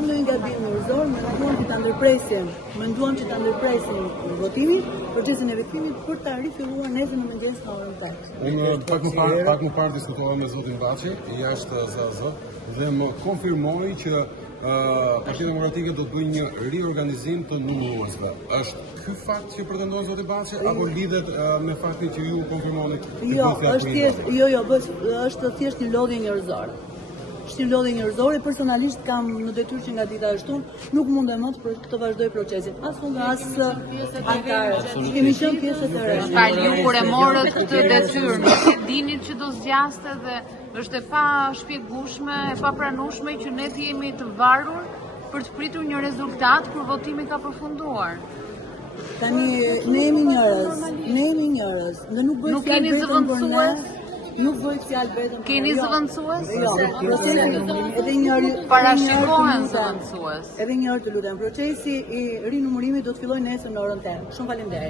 bëm ndonjë gabim njerëzor, menduam që ta ndërpresim votimin, procesin e vetimit për ta rifilluar nesër në mëngjes në orën 5. Unë pak më parë diskutova me zotin Baçi, jashtë ZAZ, dhe më konfirmoi që Partia Demokratike do të bëjë një riorganizim të numëruesve. Është ky fakt që pretendon zoti Baçi apo lidhet me faktin që ju konfirmoni? Jo, është thjesht një lodhje njerëzore. Është një lodhje njerëzore, personalisht kam në detyrë që nga dita e shtunë nuk mundem më të vazhdoj procesin. As unë as antarët. Kemi qenë pjesë të rreth. Falë, ju kur e morët këtë detyrë, nuk e dinit që do zgjaste dhe është e pa shpjegueshme, e pa pranueshme që ne të jemi të varur për të pritur një rezultat kur votimi ka përfunduar. Tani ne jemi njerëz, dhe nuk bëj fjalë vetëm për ne. Nuk bëj fjalë vetëm. Keni zëvendësues? Jo, procesi edhe njëri parashikohen zëvendësues. Edhe një herë të lutem, procesi i rinumërimit do të fillojë nesër në orën 8. Shumë faleminderit.